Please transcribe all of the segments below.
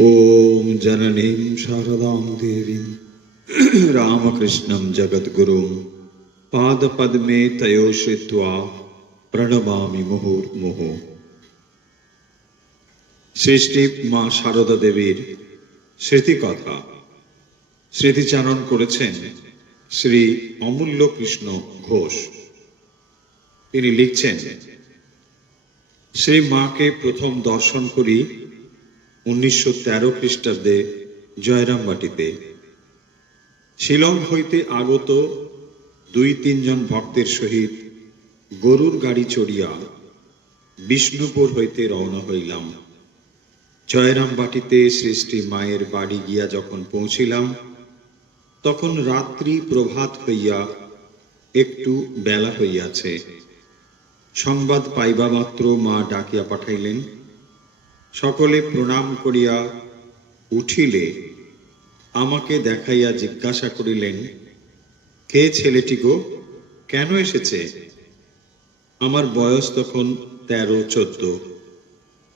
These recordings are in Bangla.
ॐ जननीं शारदां देवीं रामकृष्णं जगद्गुरुं पादपद्मे तयो श्रित्वा প্রণমামি মুহুর্মুহ সৃষ্টি মা সারদা দেবীর স্মৃতিকথা স্মৃতিচারণ করেছেন শ্রী অমূল্য কৃষ্ণ ঘোষ তিনি লিখছেন সেই মাকে প্রথম দর্শন করি উনিশশো তেরো খ্রিস্টাব্দে জয়রামবাটিতে শিলং হইতে আগত দুই তিনজন ভক্তের সহিত গরুর গাড়ি চড়িয়া বিষ্ণুপুর হইতে রওনা হইলাম। জয়রামবাটিতে সৃষ্টি মায়ের বাড়ি গিয়া যখন পৌঁছিলাম, তখন রাত্রি প্রভাত হইয়া একটু বেলা হইয়াছে। সংবাদ পাইবা মাত্র মা ডাকিয়া পাঠাইলেন সকলে প্রণাম করিয়া উঠিলে, আমাকে দেখাইয়া জিজ্ঞাসা করিলেন, কে ছেলেটি গো? কেন এসেছে? আমার বয়স তখন তেরো, চোদ্দ।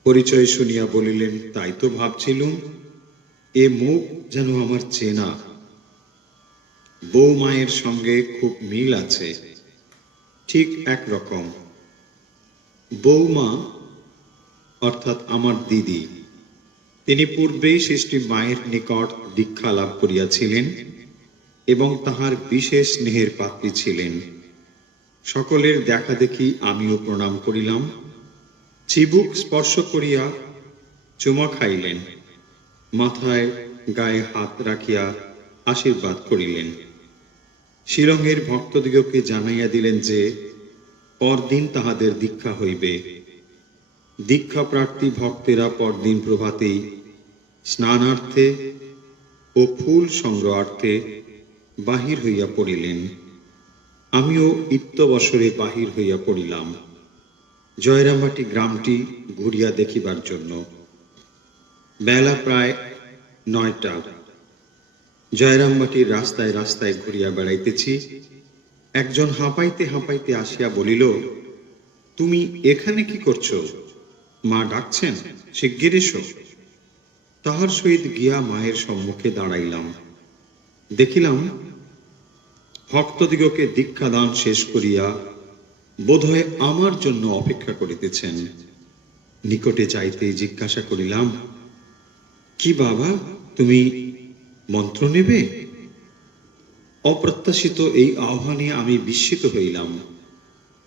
পরিচয় শুনিয়া বলিলেন, তাই তো ভাবছিলুম, এ মুখ যেন আমার চেনা। বউ মায়ের সঙ্গে খুব মিল আছে, ঠিক একরকম। বৌমা অর্থাৎ আমার দিদি। তিনি পূর্বেই সৃষ্টি মায়ের নিকট দীক্ষা লাভ করিয়াছিলেন এবং তাহার বিশেষ স্নেহের পাত্রী ছিলেন। সকলের দেখা দেখি আমিও প্রণাম করিলাম। চিবুক স্পর্শ করিয়া চুমা খাইলেন। মাথায় গায়ে হাত রাখিয়া আশীর্বাদ করিলেন। শিলংয়ের ভক্তদিগকে জানাইয়া দিলেন যে, পরদিন তাহাদের দীক্ষা হইবে। দীক্ষা প্রার্থী ভক্তেরা পরদিন প্রভাতেই স্নানার্থে ও ফুল সংগ্রহার্থে বাহির হইয়া পড়িলেন। আমিও ইত্যবসরে বাহির হইয়া পড়িলাম, জয়রামবাটি গ্রামটি ঘুরিয়া দেখিবার জন্য। বেলা প্রায় নয়টা। জয়রামবাটির রাস্তায় রাস্তায় ঘুরিয়া বেড়াইতেছি। একজন হাঁপাইতে হাঁপাইতে আসিয়া বলিল, তুমি এখানে কি করছ? মা ডাকছেন, শিগগির এসো। তাহার সহিত গিয়া মায়ের সম্মুখে দাঁড়াইলাম। দেখিলাম ভক্তদিগকে দীক্ষাদান শেষ করিয়া বোধহয় আমার জন্য অপেক্ষা করিতেছেন। নিকটে যাইতে জিজ্ঞাসা করিলাম, কি বাবা, তুমি মন্ত্র নেবে? অপ্রত্যাশিত এই আহ্বানে আমি বিস্মিত হইলাম।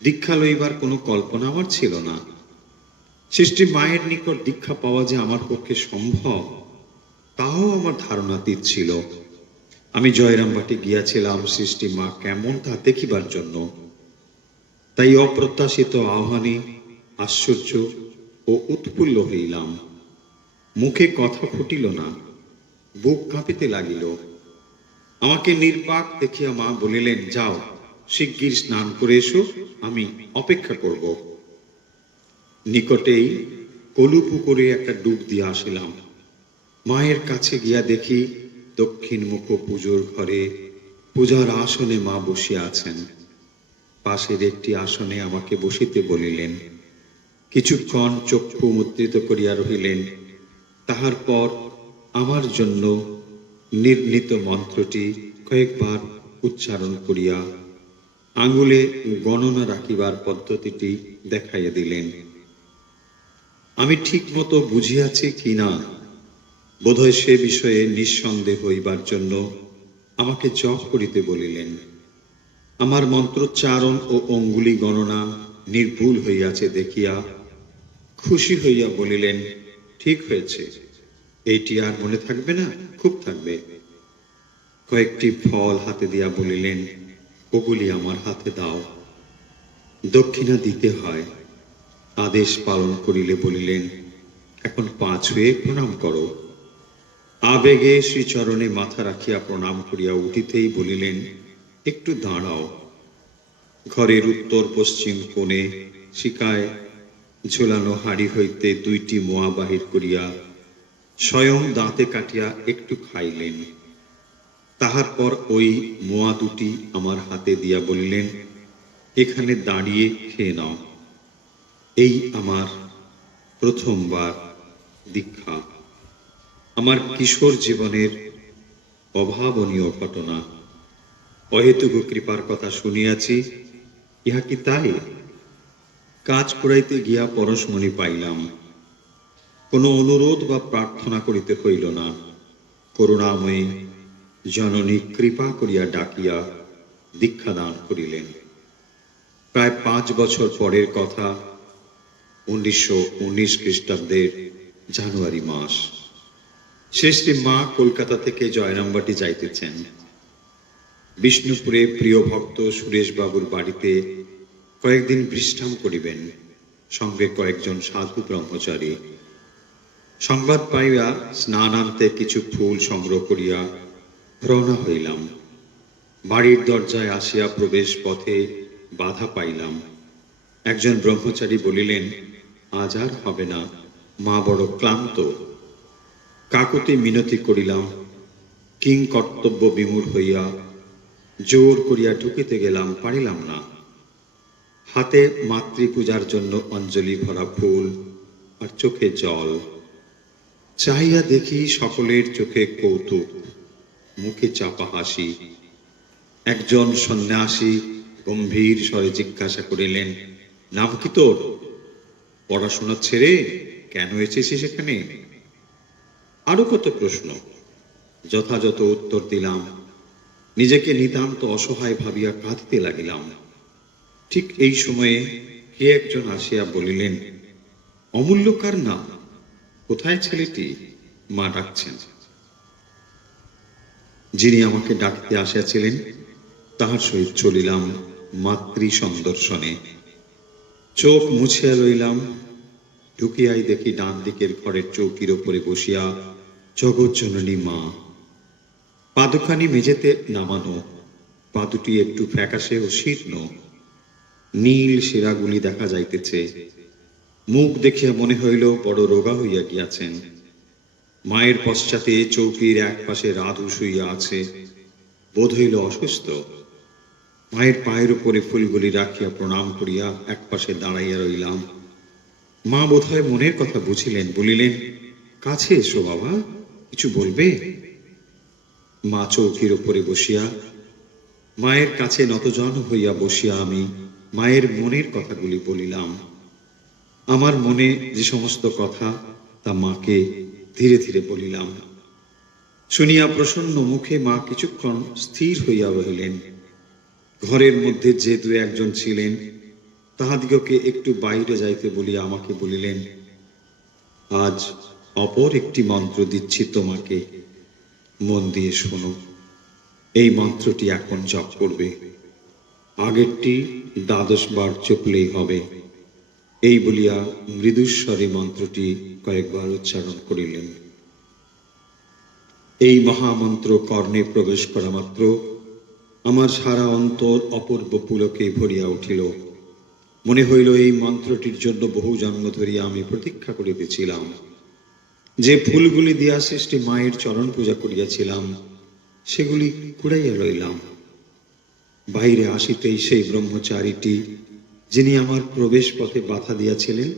দীক্ষা লইবার কোনো কল্পনা আমার ছিল না। সৃষ্টি মায়ের নিকট দীক্ষা পাওয়া যে আমার পক্ষে সম্ভব, তাও আমার ধারণাতীত ছিল। আমি জয়রামবাটি গিয়াছিলাম সৃষ্টি মা কেমন তা দেখিবার জন্য। তাই অপ্রত্যাশিত আহ্বানে আশ্চর্য ও উৎফুল্ল হইলাম। মুখে কথা ফুটিল না, বুক কাঁপিতে লাগিল। আমাকে নির্বাক দেখিয়া মা বলিলেন, যাও, শিগগির স্নান করে এসো, আমি অপেক্ষা করব। নিকটেই কলু পুকুরে একটা ডুব দিয়ে আসিলাম। মায়ের কাছে গিয়া দেখি দক্ষিণ মুখ পুজোর ঘরে পূজার আসনে মা বসিয়া আছেন। পাশের একটি আসনে আমাকে বসিতে বলিলেন, কিছুক্ষণ চক্ষু মুদ্রিত করিয়া রহিলেন। তাহার পর আমার জন্য নির্ণীত মন্ত্রটি কয়েকবার উচ্চারণ করিয়া আঙুলে গণনা রাখিবার পদ্ধতিটি দেখাইয়া দিলেন। আমি ঠিক মতো বুঝিয়াছি কিনা? বোধহয় সে বিষয়ে নিঃসন্দেহ হইবার জন্য আমাকে জপ করিতে বলিলেন। আমার মন্ত্রোচ্চারণ ও অঙ্গুলি গণনা নির্ভুল হইয়াছে দেখিয়া খুশি হইয়া বলিলেন, ঠিক হয়েছে। এইটি আর মনে থাকবে না? খুব থাকবে। কয়েকটি ফল হাতে দিয়া বলিলেন, ওগুলি আমার হাতে দাও। দক্ষিণা দিতে হয়। আদেশ পালন করিলে বলিলেন, এখন পা ছুঁয়ে প্রণাম করো। আবেগে শ্রীচরণে মাথা রাখিয়া প্রণাম করিয়া উঠিতেই বলিলেন, একটু দাঁড়াও। ঘরের উত্তর পশ্চিম কোণে শিকায় ঝোলানো হাড়ি হইতে দুইটি মোয়া বাহির করিয়া স্বয়ং দাঁতে কাটিয়া একটু খাইলেন। তাহার পর ওই মোয়া দুটি আমার হাতে দিয়া বলিলেন, এখানে দাঁড়িয়ে খেয়ে নাও। এই আমার প্রথমবার দীক্ষা। আমার কিশোর জীবনের অভাবনীয় ঘটনা। অহেতুক কৃপার কথা শুনিয়াছি, ইহা কি তাই? কাজ করাইতে গিয়া পরশমণি পাইলাম। কোনো অনুরোধ বা প্রার্থনা করিতে হইল না। করুণাময়ী জননী কৃপা করিয়া ডাকিয়া দীক্ষাদান করিলেন। প্রায় পাঁচ বছর পরের কথা উনিশশো উনিশ খ্রিস্টাব্দের জানুয়ারি মাস। শেষটি মা কলকাতা থেকে জয়রামবাটি যাইতেছেন। বিষ্ণুপুরে প্রিয় ভক্ত সুরেশ বাবুর বাড়িতে কয়েকদিন বিশ্রাম করিবেন। সঙ্গে কয়েকজন সাধু ব্রহ্মচারী। সংবাদ পাইয়া স্নানান্তে কিছু ফুল সংগ্রহ করিয়া রওনা হইলাম। বাড়ির দরজায় আসিয়া প্রবেশ পথে বাধা পাইলাম। একজন ব্রহ্মচারী বলিলেন আজ আর হবে না, মা বড় ক্লান্ত। কাকুতি মিনতি করিলাম, কিং কর্তব্য বিমূর হইয়া জোর করিয়া ঢুকিতে গেলাম, পারিলাম না। হাতে মাতৃপূজার জন্য অঞ্জলি ভরা ফুল আর চোখে জল। চাহিয়া দেখি সকলের চোখে কৌতুক, মুখে চাপা হাসি। একজন সন্ন্যাসী গম্ভীর স্বরে জিজ্ঞাসা করিলেন, নাম কি তোর? পড়াশোনা ছেড়ে কেন এসেছিস সেখানে আরও কত প্রশ্ন। যথাযথ উত্তর দিলাম। নিজেকে নিতান্ত অসহায় ভাবিয়া কাঁদতে লাগিলাম। ঠিক এই সময়ে কে একজন আসিয়া বলিলেন অমূল্যকার নাম? কোথায় ছেলেটি? মা ডাকছেন। যিনি আমাকে ডাকতে আসিয়াছিলেন, তাহার সহিত চলিলাম মাতৃ সন্দর্শনে চোখ মুছিয়া লইলাম, ঢুকিয়াই দেখি ডান দিকের ঘরের চৌকির ওপরে বসিয়া জগৎ জননী মা। পাদুখানি মেঝেতে নামানো পাদুটি একটু ফ্যাকাশে ও শীর্ণ। নীল শিরাগুলি দেখা যাইতেছে। মুখ দেখিয়া মনে হইল বড় রোগা হইয়া গিয়াছেন। মায়ের পশ্চাতে চৌকির এক পাশে রাধু শুইয়া আছে। বোধ হইল অসুস্থ। মায়ের পায়ের উপরে ফুলগুলি রাখিয়া প্রণাম করিয়া এক পাশে দাঁড়াইয়া রইলাম। মা বোধহয় মনের কথা বুঝিলেন, বলিলেন, কাছে এসো বাবা, কিছু বলবে? মা চৌকির উপরে বসিয়া, মায়ের কাছে নতজন হইয়া বসিয়া আমি মায়ের মনের কথাগুলি বলিলাম। আমার মনে যে সমস্ত কথা, তা মাকে ধীরে ধীরে বলিলাম। শুনিয়া প্রসন্ন মুখে মা কিছুক্ষণ স্থির হইয়া রহিলেন। ঘরের মধ্যে যে দু একজন ছিলেন, তাহাদিগকে একটু বাইরে যাইতে বলিয়া আমাকে বলিলেন, আজ অপর একটি মন্ত্র দিচ্ছি তোমাকে। মন দিয়ে শোনো, এই মন্ত্রটি এখন জপ করবে। আগেরটি দ্বাদশ বার চপলেই হবে। এই বলিয়া মৃদুস্বরে মন্ত্রটি কয়েকবার উচ্চারণ করিলেন। এই মহামন্ত্র কর্ণে প্রবেশ করা মাত্র আমার সারা অন্তর অপূর্ব পুলকে ভরিয়া উঠিল। মনে হইল এই মন্ত্রটির জন্য বহু জন্ম ধরিয়া আমি প্রতীক্ষা করিতেছিলাম। যে ফুলগুলি দিয়া সৃষ্টি মায়ের চরণ পূজা করিয়াছিলাম, সেগুলি কুড়াইয়া রইলাম বাইরে আসিতেই সেই ব্রহ্মচারীটি, যিনি আমার প্রবেশ পথে বাধা দিয়াছিলেন,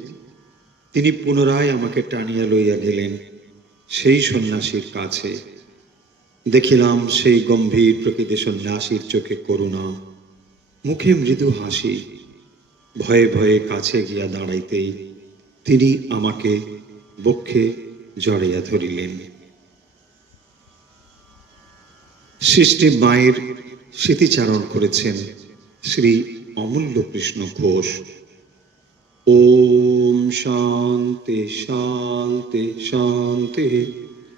তিনি পুনরায় আমাকে টানিয়া লইয়া গেলেন সেই সন্ন্যাসীর কাছে। দেখিলাম সেই গম্ভীর প্রকৃতি সন্ন্যাসীর চোখে করুণা, মুখে মৃদু হাসি, ভয়ে ভয়ে কাছে গিয়া দাঁড়াইতেই তিনি আমাকে বক্ষে জড়াইয়া ধরিলেন। সৃষ্টি মায়ের স্মৃতিচারণ করেছেন শ্রী অমূল্য কৃষ্ণ ঘোষ। ওম শান্তি শান্তি শান্তি।